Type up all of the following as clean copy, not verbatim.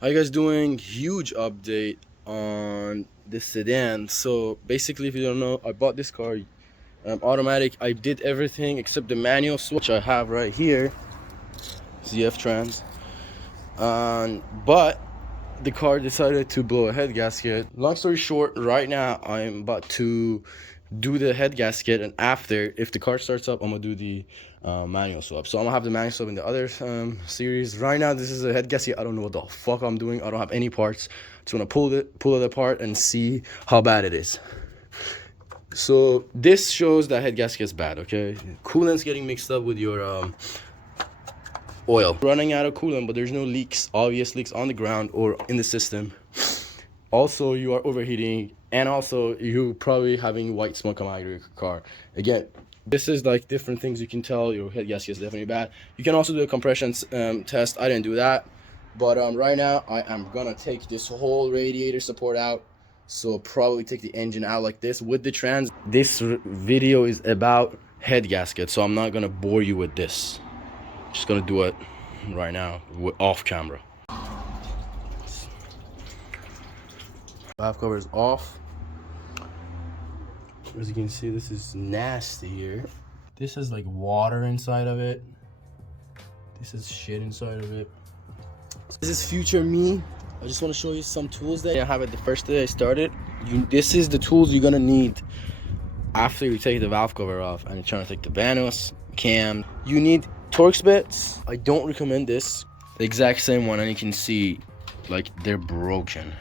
How you guys doing? Huge update on this sedan. So basically, if you don't know, I bought this car automatic. I did everything except the manual switch I have right here, ZF Trans. But the car decided to blow a head gasket. Long story short, right now I'm about to do the head gasket, and after, if the car starts up, I'm gonna do the manual swap. So I'm gonna have the manual swap in the other series. Right now this is a head gasket. I don't know what the fuck I'm doing. I don't have any parts. Just gonna pull it apart and see how bad it is. So this shows that head gasket is bad. Okay, coolant's getting mixed up with your oil, running out of coolant, but there's no leaks, obvious leaks on the ground or in the system. Also, you are overheating, and also you probably having white smoke coming out of your car. Again, this is like different things you can tell your head gasket is definitely bad. You can also do a compression test. I didn't do that, but right now I am gonna take this whole radiator support out. So probably take the engine out like this with the trans. This video is about head gasket, so I'm not gonna bore you with this. Just gonna do it right now off camera. Valve cover is off. As you can see, this is nasty here. This has like water inside of it. This is shit inside of it. This is future me. I just want to show you some tools that I have it the first day I started. This is the tools you're gonna need after you take the valve cover off and you're trying to take the vanos, cam. You need Torx bits. I don't recommend this. The exact same one, and you can see like they're broken.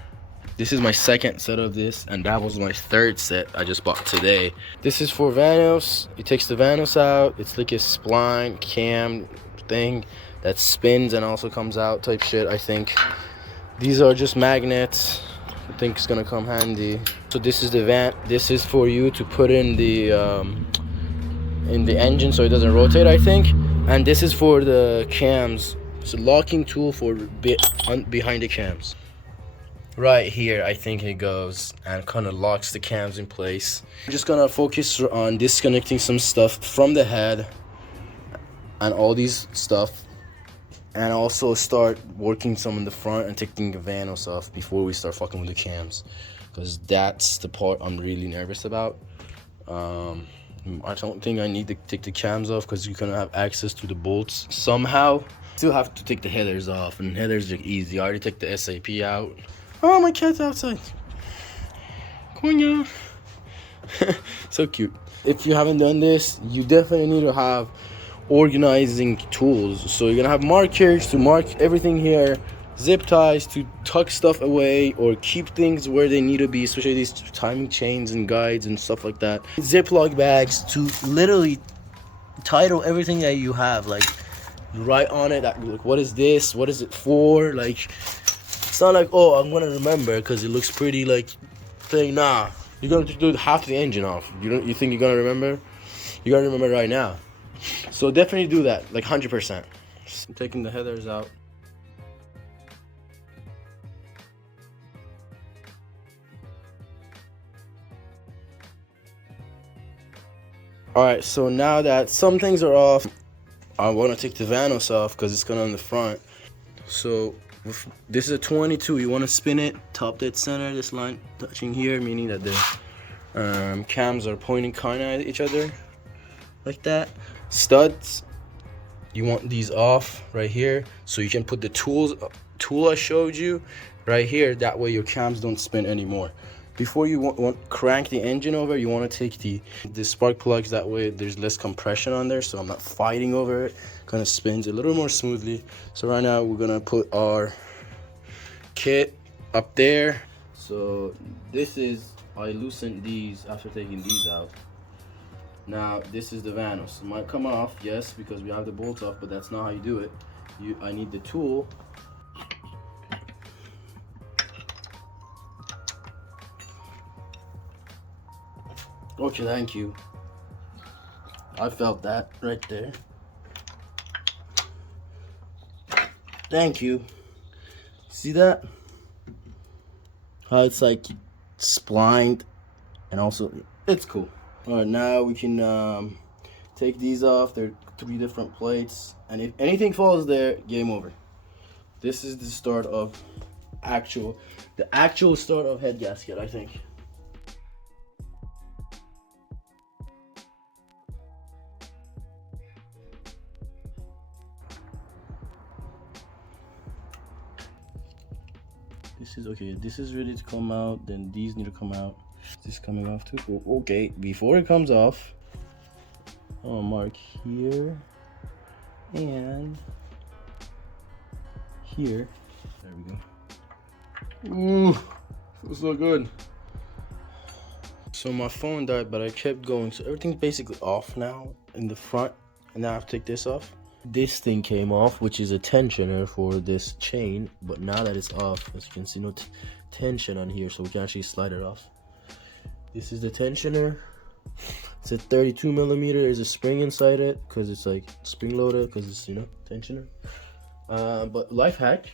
This is my second set of this, and that was my third set I just bought today. This is for vanos. It takes the vanos out. It's like a spline cam thing that spins and also comes out type shit, I think. These are just magnets. I think it's gonna come handy. So this is the vent. This is for you to put in the engine so it doesn't rotate, I think. And this is for the cams. It's a locking tool for behind the cams. Right here, I think it goes and kind of locks the cams in place. I'm just gonna focus on disconnecting some stuff from the head and all these stuff, and also start working some in the front and taking the vanos off before we start fucking with the cams, because that's the part I'm really nervous about. I don't think I need to take the cams off because you're gonna have access to the bolts somehow. Still have to take the headers off, and headers are easy. I already took the SAP out. Oh, my cat's outside. Konya. So cute. If you haven't done this, you definitely need to have organizing tools. So you're gonna have markers to mark everything here, zip ties to tuck stuff away or keep things where they need to be, especially these timing chains and guides and stuff like that. Ziploc bags to literally title everything that you have, like write on it that, like, what is this, what is it for? Like, it's not like, oh, I'm gonna remember because it looks pretty, like thing. Nah, you're gonna do half the engine off. You think you're gonna remember? You gotta remember right now. So definitely do that, like 100%. I'm taking the headers out. Alright, so now that some things are off, I want to take the vanos off because it's kind of on the front. So this is a 22. You want to spin it top dead center, this line touching here, meaning that the cams are pointing kind of at each other, like that. Studs, you want these off right here, so you can put the tool I showed you right here. That way your cams don't spin anymore. Before you crank the engine over, you want to take the spark plugs. That way there's less compression on there, so I'm not fighting over it. Kind of spins a little more smoothly. So right now we're gonna put our kit up there. So this is, I loosened these after taking these out. Now this is the vanos. It might come off, yes, because we have the bolts off, but that's not how you do it. I need the tool. Okay, thank you. I felt that right there. Thank you. See that? How it's like splined, and also it's cool. All right, now we can take these off. They're 3 different plates, and if anything falls there, game over. This is the start of actual start of head gasket, I think. This is okay. This is ready to come out. Then these need to come out. Is this coming off too? Oh, okay, before it comes off, I'll mark here and here. There we go. Ooh, feels so good. So my phone died, but I kept going. So everything's basically off now in the front, and now I have to take this off. This thing came off, which is a tensioner for this chain, but now that it's off, as you can see, no tension on here, so we can actually slide it off. This is the tensioner. It's a 32 millimeter. There's a spring inside it because it's like spring loaded because it's, you know, tensioner. But life hack,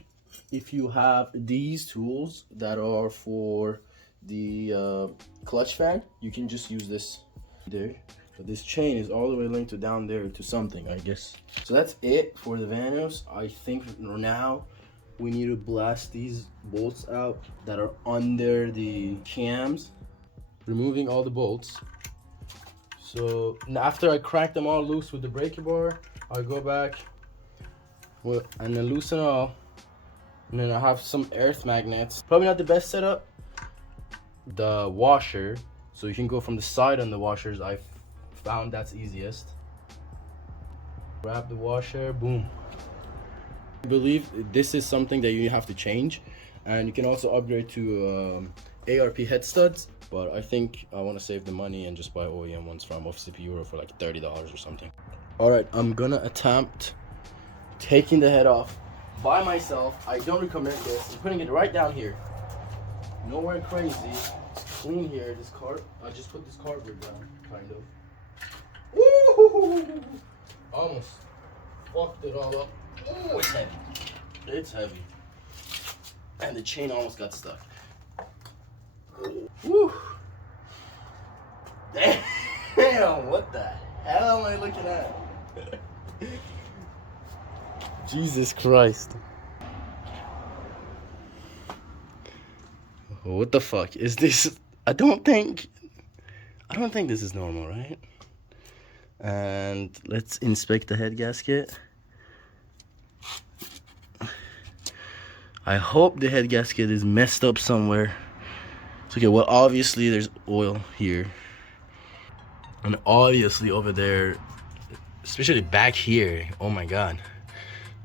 if you have these tools that are for the clutch fan, you can just use this there. But this chain is all the way linked to down there to something, I guess. So that's it for the Vanos. I think now we need to blast these bolts out that are under the cams, removing all the bolts. So after I crack them all loose with the breaker bar, I go back and then loosen all. And then I have some earth magnets. Probably not the best setup. The washer, so you can go from the side on the washers. I found that's easiest. Grab the washer, boom. I believe this is something that you have to change, and you can also upgrade to ARP head studs, but I think I want to save the money and just buy OEM ones from Office Euro for like $30 or something. All right, I'm gonna attempt taking the head off by myself. I don't recommend this. I'm putting it right down here. Nowhere crazy. It's clean here. This card, I just put this cardboard down, kind of. Woo! Almost fucked it all up. Oh, it's heavy. It's heavy. And the chain almost got stuck. Woo! Damn, what the hell am I looking at? Jesus Christ. What the fuck is this? I don't think this is normal, right? And let's inspect the head gasket. I hope the head gasket is messed up somewhere. It's okay, well, obviously there's oil here. And obviously over there, especially back here, oh my God.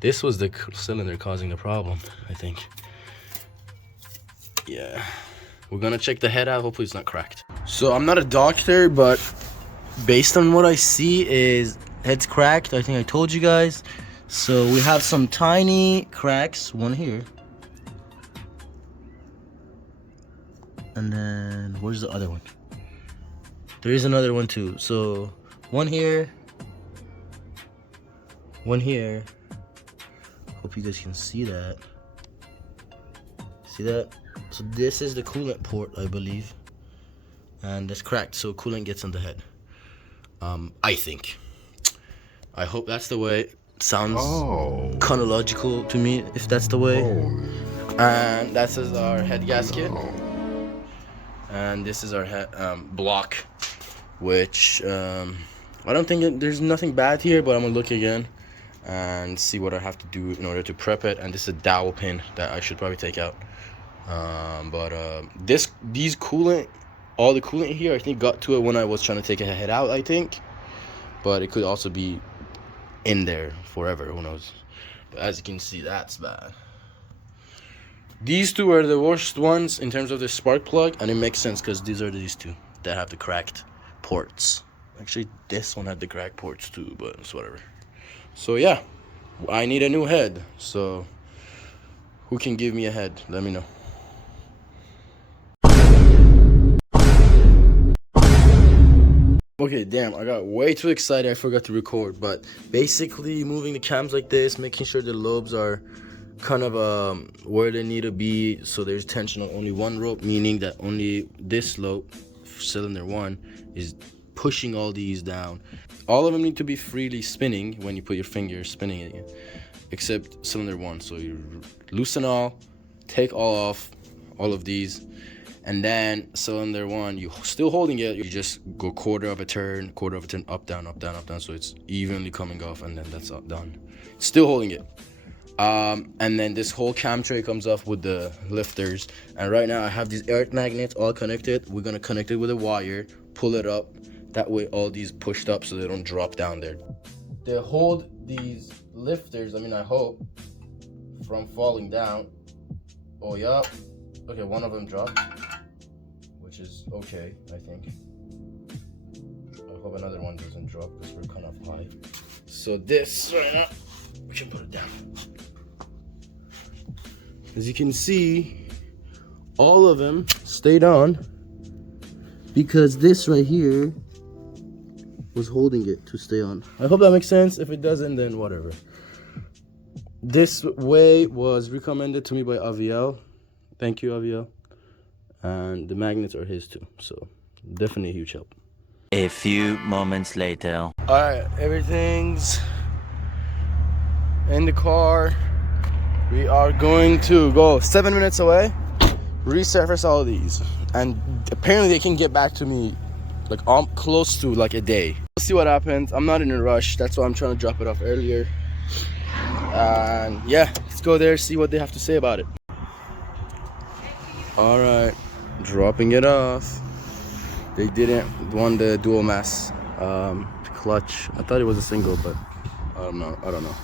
This was the cylinder causing the problem, I think. Yeah. We're gonna check the head out, hopefully it's not cracked. So I'm not a doctor, but based on what I see is head's cracked. I think I told you guys. So we have some tiny cracks, one here. And then where's the other one? There is another one too. So one here, one here. Hope you guys can see that. See that? So this is the coolant port, I believe. And it's cracked, so coolant gets on the head. I think. I hope that's the way. Sounds kind of logical to me if that's the way. And that's our head gasket. And this is our head block, which I don't think there's nothing bad here, but I'm gonna look again and see what I have to do in order to prep it. And this is a dowel pin that I should probably take out. These coolant, all the coolant here, I think got to it when I was trying to take a head out, I think. But it could also be in there forever, who knows. But as you can see, that's bad. These two are the worst ones in terms of the spark plug, and it makes sense because these two that have the cracked ports. Actually, this one had the cracked ports too, but it's whatever. So yeah, I need a new head. So who can give me a head? Let me know. Okay, damn, I got way too excited. I forgot to record, but basically moving the cams like this, making sure the lobes are kind of where they need to be, so there's tension on only one rope, meaning that only this lobe, cylinder 1, is pushing all these down. All of them need to be freely spinning when you put your finger spinning it, except cylinder 1. So you loosen all, take all of these, and then cylinder 1, you still holding it, you just go quarter of a turn, up, down, up, down, up, down, so it's evenly coming off, and then that's done. Still holding it. And then this whole cam tray comes off with the lifters, and right now I have these earth magnets all connected. We're gonna connect it with a wire, pull it up, that way all these pushed up so they don't drop down there. They hold these lifters, I hope, from falling down. Oh yeah, okay, one of them dropped, which is okay, I think. I hope another one doesn't drop because we're kind of high. So this right now, we can put it down. As you can see, all of them stayed on because this right here was holding it to stay on. I hope that makes sense. If it doesn't, then whatever. This way was recommended to me by Aviel. Thank you, Aviel. And the magnets are his too, so definitely a huge help. A few moments later. All right, everything's in the car. We are going to go 7 minutes away, resurface all of these, and apparently they can get back to me like close to like a day. We'll see what happens. I'm not in a rush, that's why I'm trying to drop it off earlier. And yeah, let's go there, see what they have to say about it. All right, dropping it off. They didn't want the dual mass clutch. I thought it was a single, but I don't know.